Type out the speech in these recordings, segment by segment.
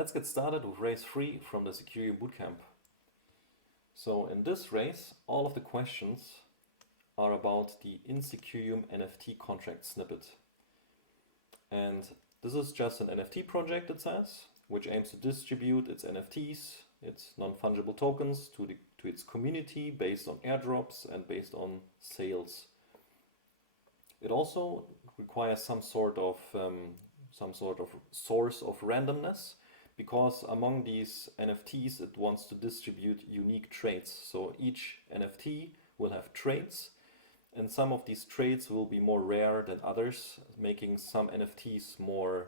Let's get started with RACE-3 from the Secureum Bootcamp. So in this race, all of the questions are about the Secureum NFT contract snippet. And this is just an NFT project, it says, which aims to distribute its NFTs, its non-fungible tokens, to its community based on airdrops and based on sales. It also requires some sort of source of randomness, because among these NFTs it wants to distribute unique traits. So each NFT will have traits, and some of these traits will be more rare than others, making some NFTs more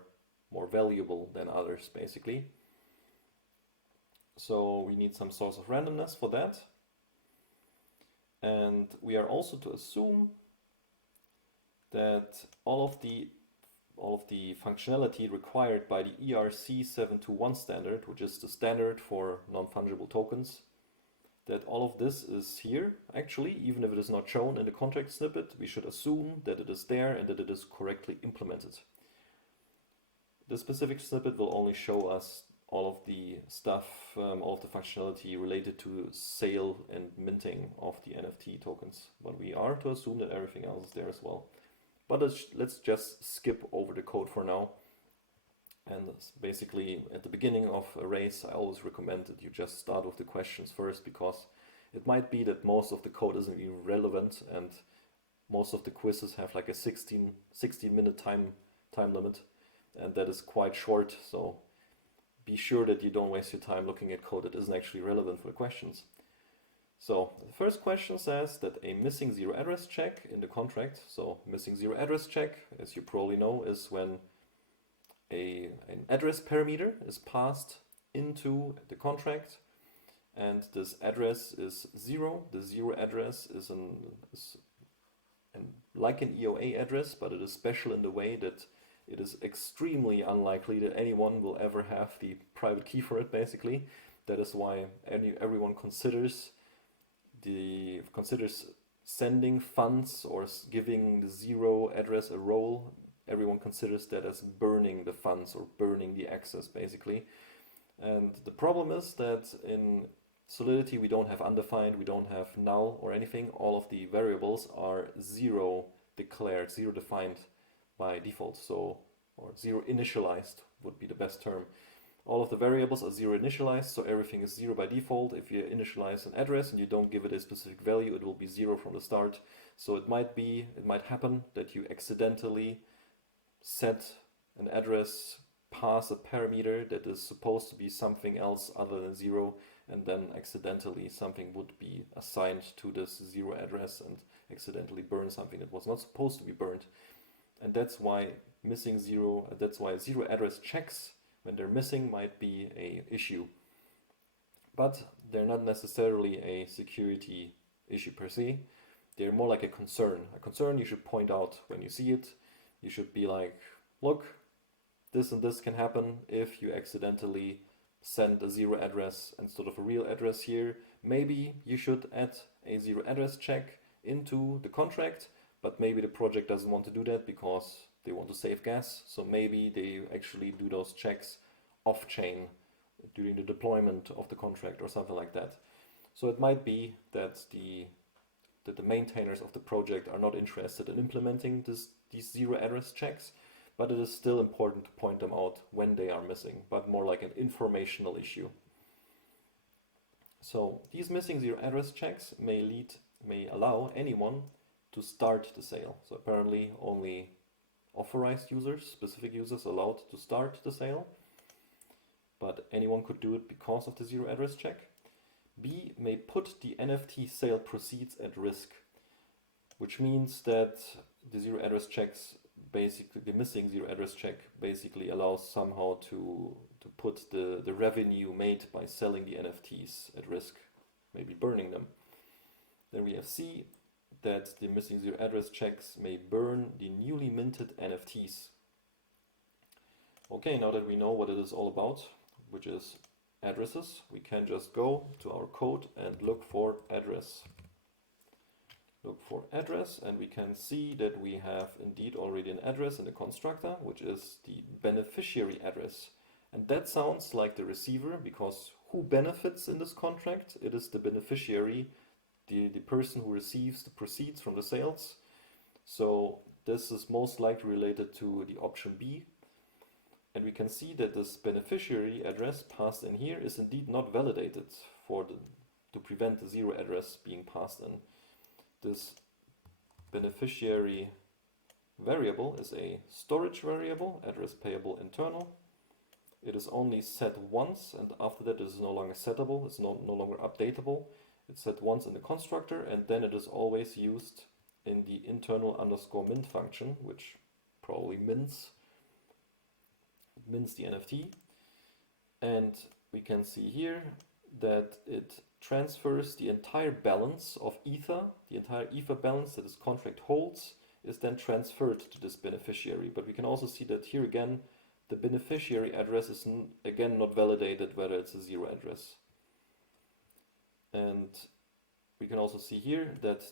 valuable than others, basically. So we need some source of randomness for that. And we are also to assume that all of the functionality required by the ERC 721 standard, which is the standard for non-fungible tokens, that all of this is here. Actually, even if it is not shown in the contract snippet, we should assume that it is there and that it is correctly implemented. The specific snippet will only show us all of the stuff, all of the functionality related to sale and minting of the NFT tokens. But we are to assume that everything else is there as well. But let's just skip over the code for now. And basically, at the beginning of a race, I always recommend that you just start with the questions first, because it might be that most of the code isn't even relevant, and most of the quizzes have like a 16-minute time limit, and that is quite short. So be sure that you don't waste your time looking at code that isn't actually relevant for the questions. So the first question says that a missing zero address check in the contract. So missing zero address check, as you probably know, is when an address parameter is passed into the contract, and this address is 0. The 0 address is like an EOA address, but it is special in the way that it is extremely unlikely that anyone will ever have the private key for it, basically. That is why everyone considers sending funds or giving the 0 address a role. Everyone considers that as burning the funds or burning the access, basically. And the problem is that in Solidity we don't have undefined, we don't have null or anything. All of the variables are 0 declared, 0 defined by default, so, or 0 initialized would be the best term. All of the variables are 0 initialized, so everything is 0 by default. If you initialize an address and you don't give it a specific value, it will be 0 from the start. So it might happen that you accidentally set an address, pass a parameter that is supposed to be something else other than 0, and then accidentally something would be assigned to this 0 address and accidentally burn something that was not supposed to be burned. And that's why zero address checks, when they're missing, might be an issue. But they're not necessarily a security issue per se. They're more like a concern. A concern you should point out when you see it. You should be like, look, this and this can happen if you accidentally send a 0 address instead of a real address here. Maybe you should add a 0 address check into the contract, but maybe the project doesn't want to do that because they want to save gas. So maybe they actually do those checks off-chain during the deployment of the contract or something like that. So it might be that the maintainers of the project are not interested in implementing these 0 address checks, but it is still important to point them out when they are missing, but more like an informational issue. So these missing 0 address checks may allow anyone to start the sale. So apparently only authorized users, specific users, allowed to start the sale, but anyone could do it because of the 0 address check. B, may put the NFT sale proceeds at risk, which means that the 0 address checks, basically the missing 0 address check, basically allows somehow to put the revenue made by selling the NFTs at risk, maybe burning them. Then we have C, that the missing 0 address checks may burn the newly minted NFTs. Okay, now that we know what it is all about, which is addresses, we can just go to our code and look for address. Look for address, and we can see that we have indeed already an address in the constructor, which is the beneficiary address. And that sounds like the receiver, because who benefits in this contract? It is the beneficiary, the person who receives the proceeds from the sales. So this is most likely related to the option B. And we can see that this beneficiary address passed in here is indeed not validated to prevent the zero address being passed in. This beneficiary variable is a storage variable, address payable internal. It is only set once, and after that it is no longer settable, it's no longer updatable. It's set once in the constructor, and then it is always used in the internal underscore mint function, which probably mints the NFT. And we can see here that it transfers the entire balance of Ether, the entire Ether balance that this contract holds is then transferred to this beneficiary. But we can also see that here again, the beneficiary address is again not validated whether it's a zero address. And we can also see here that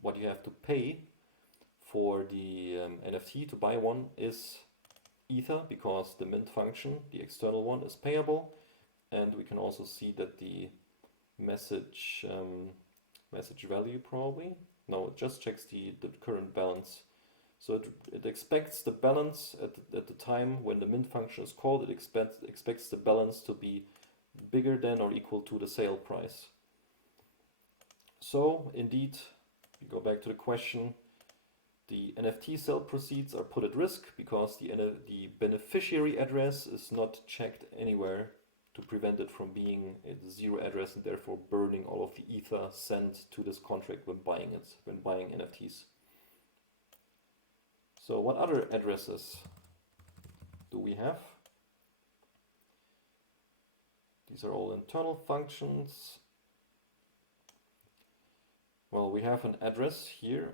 what you have to pay for the NFT to buy one is Ether, because the mint function, the external one, is payable. And we can also see that the message value probably, no, it just checks the current balance. So it expects the balance at the time when the mint function is called. It expects the balance to be bigger than or equal to the sale price. So indeed, we go back to the question, the NFT sale proceeds are put at risk because the beneficiary address is not checked anywhere to prevent it from being a zero address and therefore burning all of the Ether sent to this contract when buying NFTs. So what other addresses do we have? These are all internal functions. Well, we have an address here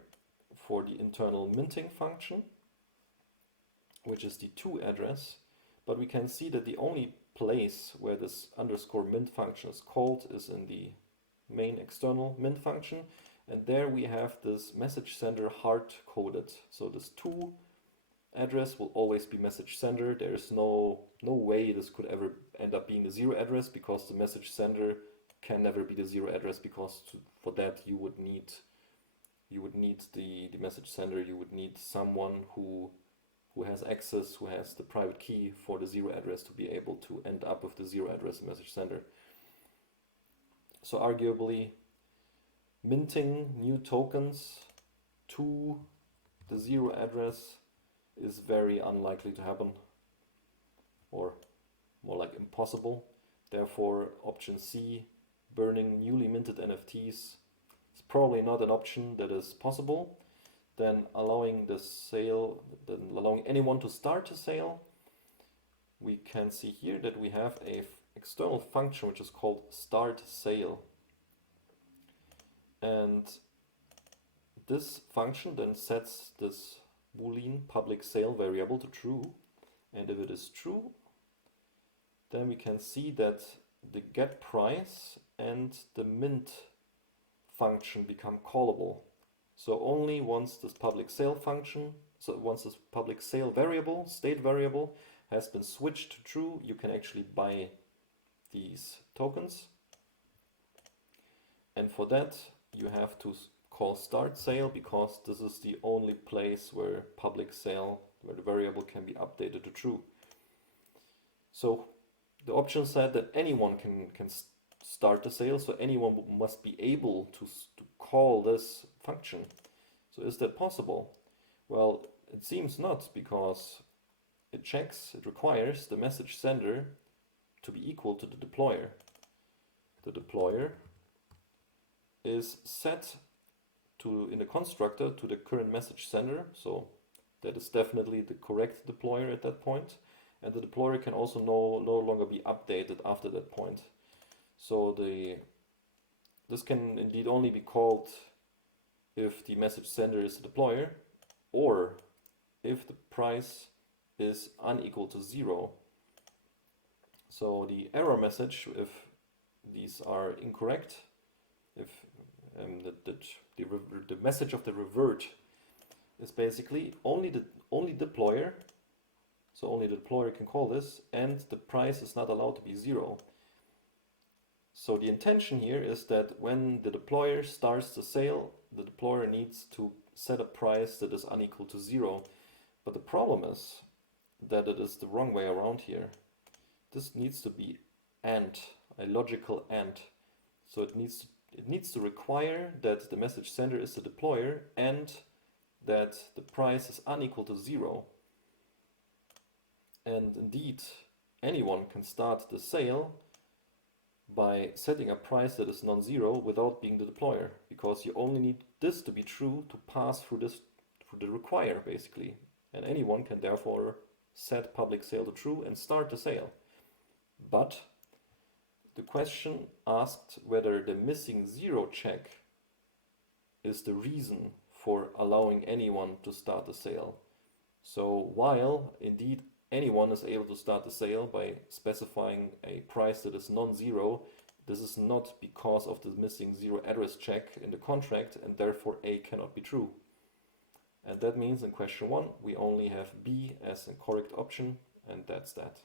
for the internal minting function, which is the to address, but we can see that the only place where this underscore mint function is called is in the main external mint function, and there we have this message sender hard coded. So this to address will always be message sender. There is no way this could ever end up being the zero address, because the message sender can never be the zero address, because for that you would need the message sender, you would need someone who has access, who has the private key for the zero address to be able to end up with the zero address message sender. So arguably, minting new tokens to the zero address is very unlikely to happen, or more like impossible. Therefore, option C, burning newly minted NFTs, is probably not an option that is possible. Then allowing anyone to start a sale, we can see here that we have a external function which is called start sale. And this function then sets this Boolean public sale variable to true. And if it is true, then we can see that the get price and the mint function become callable. So only once this public sale function, so once this public sale variable, state variable, has been switched to true, you can actually buy these tokens. And for that, you have to call start sale, because this is the only place where public sale, where the variable can be updated to true. So the option said that anyone can start the sale, so anyone must be able to call this function. So is that possible? Well, it seems not, because it requires the message sender to be equal to the deployer. The deployer is set in the constructor to the current message sender, so that is definitely the correct deployer at that point, and the deployer can also no longer be updated after that point. So this can indeed only be called if the message sender is the deployer, or if the price is unequal to 0. So the error message, if these are incorrect, if the message of the revert is basically only deployer so only the deployer can call this, and the price is not allowed to be 0. So the intention here is that when the deployer starts the sale, the deployer needs to set a price that is unequal to 0. But the problem is that it is the wrong way around here. This needs to be AND, a logical AND. So it needs to require that the message sender is the deployer and that the price is unequal to 0. And indeed, anyone can start the sale by setting a price that is non-zero without being the deployer, because you only need this to be true to pass through the require, basically. And anyone can therefore set public sale to true and start the sale. But the question asked whether the missing 0 check is the reason for allowing anyone to start the sale. So while indeed anyone is able to start the sale by specifying a price that is non-zero, this is not because of the missing 0 address check in the contract, and therefore A cannot be true. And that means in question 1 we only have B as a correct option, and that's that.